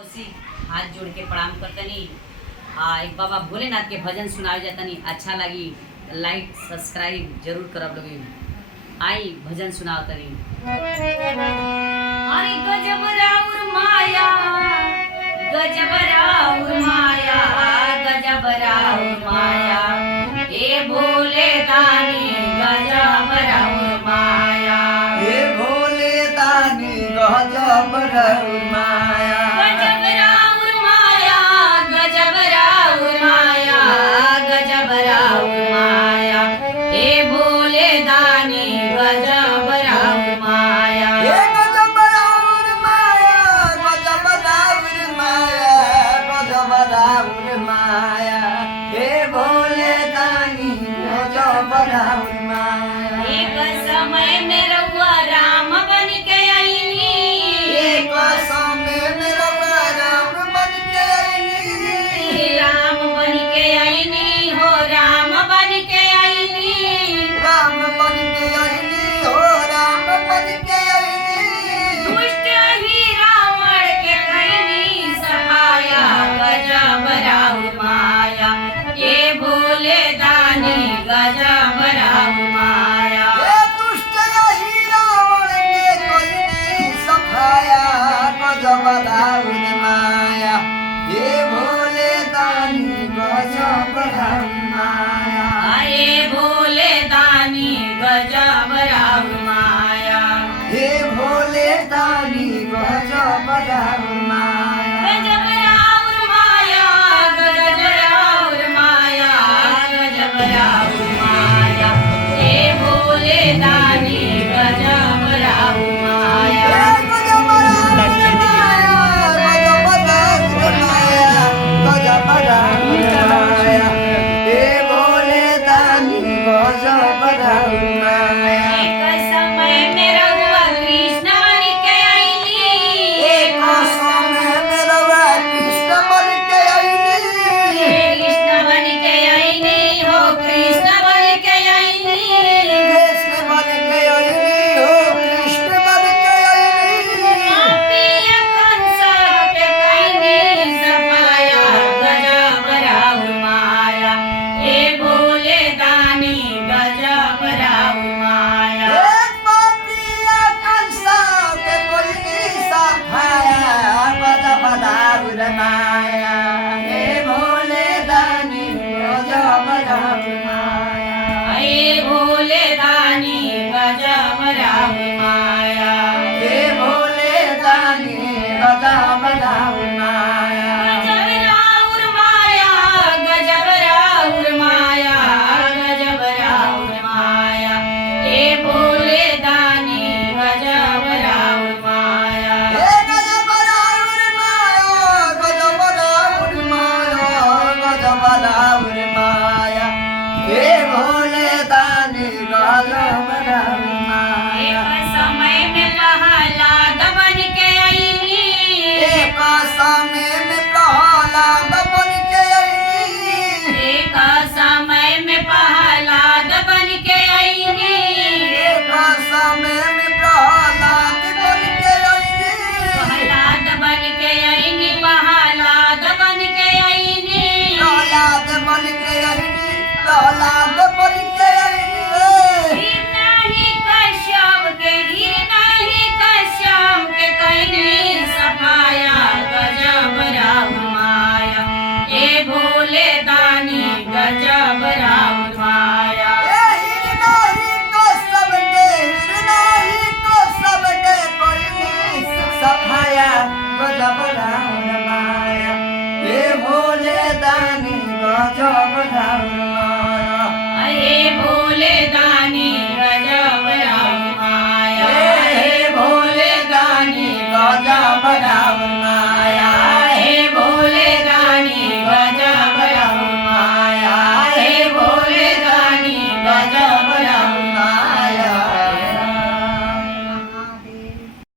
हाथ जोड़ के प्रणाम करतनी। एक बाबा भोलेनाथ के भजन सुनाए जातनी। अच्छा लगी लाइक सब्सक्राइब जरूर करब लोगी। आई भजन सुनाओ तनी। अरे गजब राउर माया, गजब राउर माया, गजब राउर माया, ए भोले दानी गजब राउर माया, हे भोले दानी गजब राउर माया, गजब राउर माया, गजब राउर माया, गजब राउर माया, ए भोले दानी गजब राउर माया, हे गजब राउर माया, गजब राउर माया, गजब राउर माया, हे भोले दानी गजब राउर माया। एक समय में रउआ राम बन के आईनी, एक समय में रउआ राम बन के आईनी, राम बन के आईनी हो, राम बन के आईनी, राम बन के आईनी हो, राम बन के आईनी। दुष्ट ही रावण के कईनी सहाया, गजब राउर माया, ये भोले दानी गजब राउर माया, हे दुष्ट यही रावण के कोई सफाया, गजब राउर माया, हे भोले दानी गजब राउर माया। अरे भोले दानी गजब राउर माया, हे भोले दानी गजब राउर माया। गजब राउर माया, गजब राउर माया, गजब राउर माया, हे भोले दानी गजब राउर माया, हे गजब राउर माया, गजब राउर माया, गजब राउर माया, हे भोले दानी गजब राउर माया। एक समय में रउआ कृष्ण बन के आईनी, एक समय में रउआ कृष्ण बन के आईनी, कृष्ण बन के आईनी हो, कृष्ण बन के आईनी, कृष्ण बन के आईनी हो, कृष्ण बन के आईनी। पिया कंस के कईनी सफाया, गजब राउर माया, ए भोले दानी गजब राउर माया, एक पापिया कंसा के कोई सफाया, गजब राउर माया, हे भोले दानी गजब राउर माया। ए भोले दानी गजब राउर माया, हे भोले दानी गजब राउर माया। गजब राउर माया, गजब राउर माया, गजब राउर माया, ए भोले दानी गजब राउर माया, हे गजब राउर माया, गजब राउर माया, गजब राउर माया, हे भोले दानी गजब राउर माया। एक समय में प्रहलाद बन के आईनी, एक समय में प्रहलाद बन के आईनी, एक समय में प्रहलाद बन के आईनी, एक समय में प्रहलाद बन के आईनी, प्रहलाद बन के आईनी, प्रहलाद बन के आईनी, प्रहलाद बन के आईनी, प्रहलाद बन के आईनी। गिरना ही कश्यप के, गिरना ही कश्यप के कईनी सफाया,